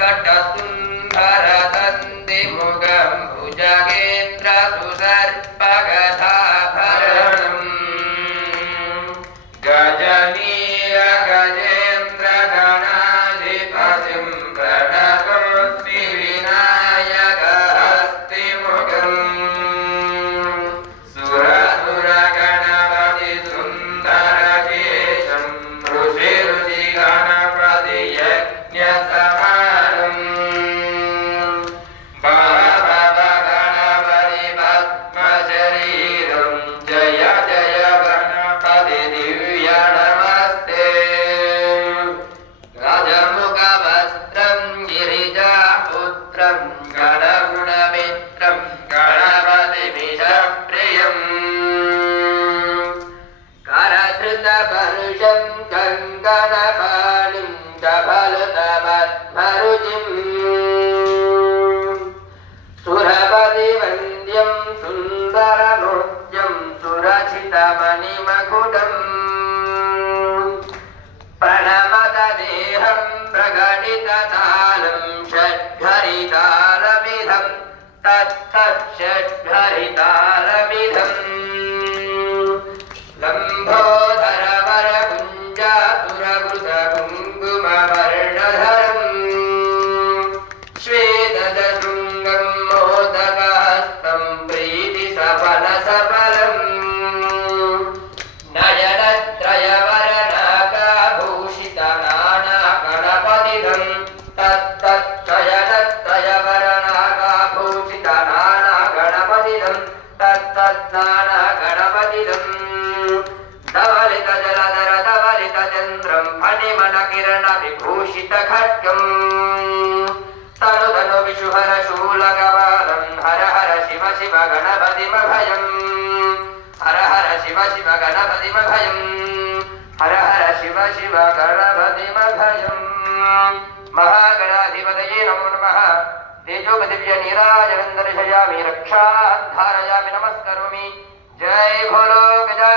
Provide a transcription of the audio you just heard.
घटसुन्दरदन्तिमुखं भुजगेन्द्रसुसर्पगदाभरणम् गजनीयगजेन्द्रगणाधिपतिं प्रणतोऽस्मि विनायकहस्तिमुखम् सुरसुरगणपतिसुन्दरकेशं ऋषिगणपतियज्ञसमानम् भवभवगणपतिपद्मशरीरं जय जय गणपति दिव्य नमस्ते गजमुखवस्त्रं गिरिजापुत्रं गणगुणमित्रं गणपतिमिषप्रियम् करधृतवर्षं कङ्कणपाणिं डबलतपद्मरुचिम् सुरपतिवन्द्यं सुन्दरनृत्यं सुरचितमणिमकुटम् प्रणमतदेहं प्रकटिततालं षड्भरितालमिदं तत्तच्छड्भरितालमिदम् लम्भोदरवरकुञ्जासुरवृतकुङ्कुमवर्णधरम् श्वेतशृङ्गं मोदकहस्तं प्रीतिसफलसफलम् नयनत्रयवरनागाभूषितनानागणपतिदं तत्तच्छयनत्रयवरनागाभूषितनानागणपतिदं तत्तत्नानागणपतिदम् धवलितजलधर धवलितचन्द्रं फणिमणकिरणविभूषितखड्गम् तनुधनु विषुहर शूलकवालं हर हर शिव शिव गणपतिमभयम् हर हर शिव शिव गणपतिमभयम् हर हर शिव शिव गणपतिमभयम् महागणाधिपतये नमो नमः तेजोपदिव्यनीराजनं दर्शयामि रक्षाधारयामि नमस्करोमि जय भोलो गजा